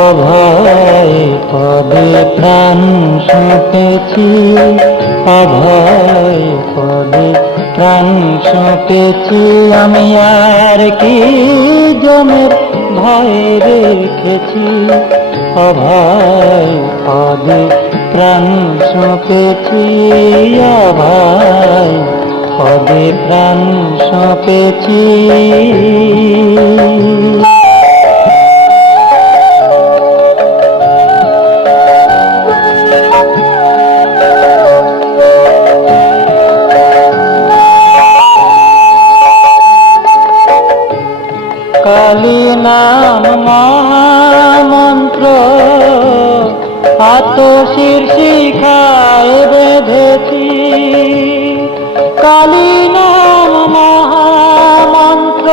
অভয় পদে প্রাণ সঁপেছি, অভয় পদে প্রাণ সঁপেছি। আমি আর কি জমের ভয় রেখেছি, অভয় পদে প্রাণ সঁপেছি, অভয় পদে প্রাণ সঁপেছি। কালী নাম মহামন্ত্র আত্মশীর্ষিকায় বেঁধেছি, কালী নাম মহামন্ত্র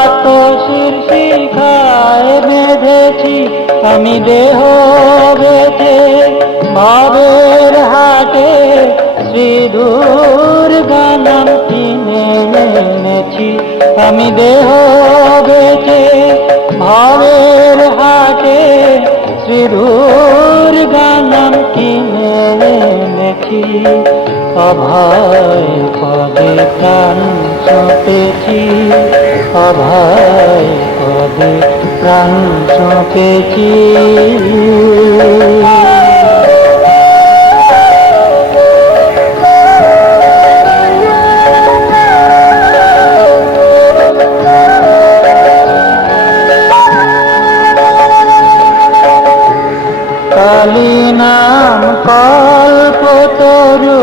আত্মশীর্ষিকায় বেঁধেছি। আমি দেহ বেঁধে ভাবের হাটে শ্রী দুর্গা নাম কিনে এনেছি। আমি দেহ বেঁচে ভাবের হাটে শ্রী দুর্গা নাম কিনে এনেছি। অভয় পদে প্রাণ সঁপেছি, অভয় পদে প্রাণ সঁপেছি। কালী নাম কল্পতরু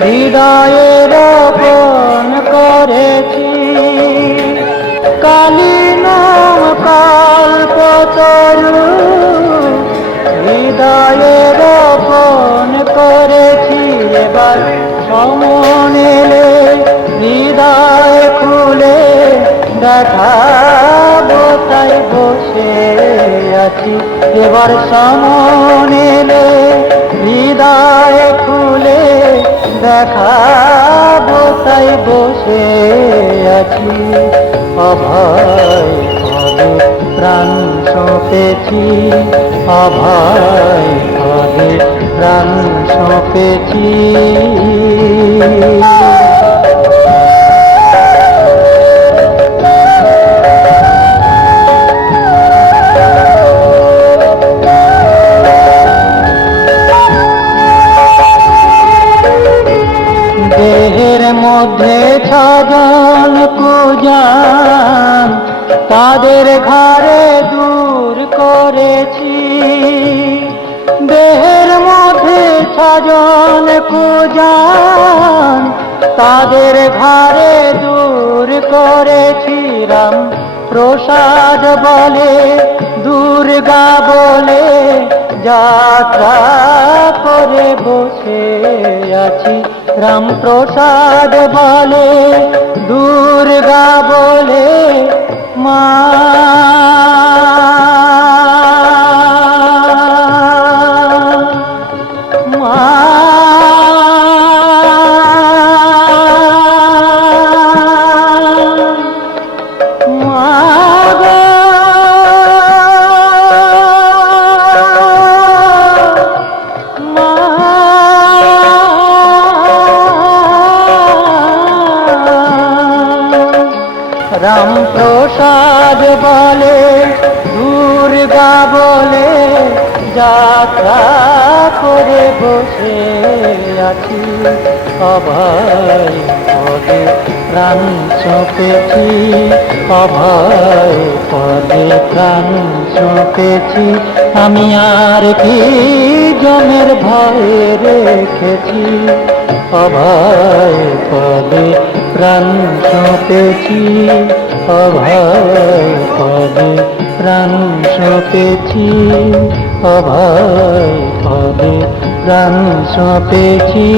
হৃদয়ে রোপণ করেছি, কালী নাম কল্পতরু হৃদয়ে রোপণ করেছি। এবার সমন এলে হৃদয় খুলে দেখাবো তাই বসে আছি। এবার সমন এলে হৃদয় খুলে দেখাবো তাই বসে আছি। অভয় পদে প্রাণ সঁপেছি, অভয় পদে প্রাণ সঁপেছি। দেহের মধ্যে ছজন কুজান তাদের ঘরে দূর করেছি, দেহের মধ্যে ছজন কুজান তাদের ঘরে দূর করেছি। রাম প্রসাদ বলে দুর্গা বলে যাত্রা করে বসে আছি। রাম প্রসাদ বলে দুর্গা বলে মা রাম প্রসাদ বলে দুর্গা বলে যাত্রা করে বসে আছি। অভয় পদে প্রাণ সঁপেছি, অভয় পদে প্রাণ সঁপেছি। আমি আর কি জমের ভয় রেখেছি, অভয় পদে প্রাণ সঁপেছি, অভয় পদে প্রাণ সঁপেছি, অভয় পদে প্রাণ সঁপেছি।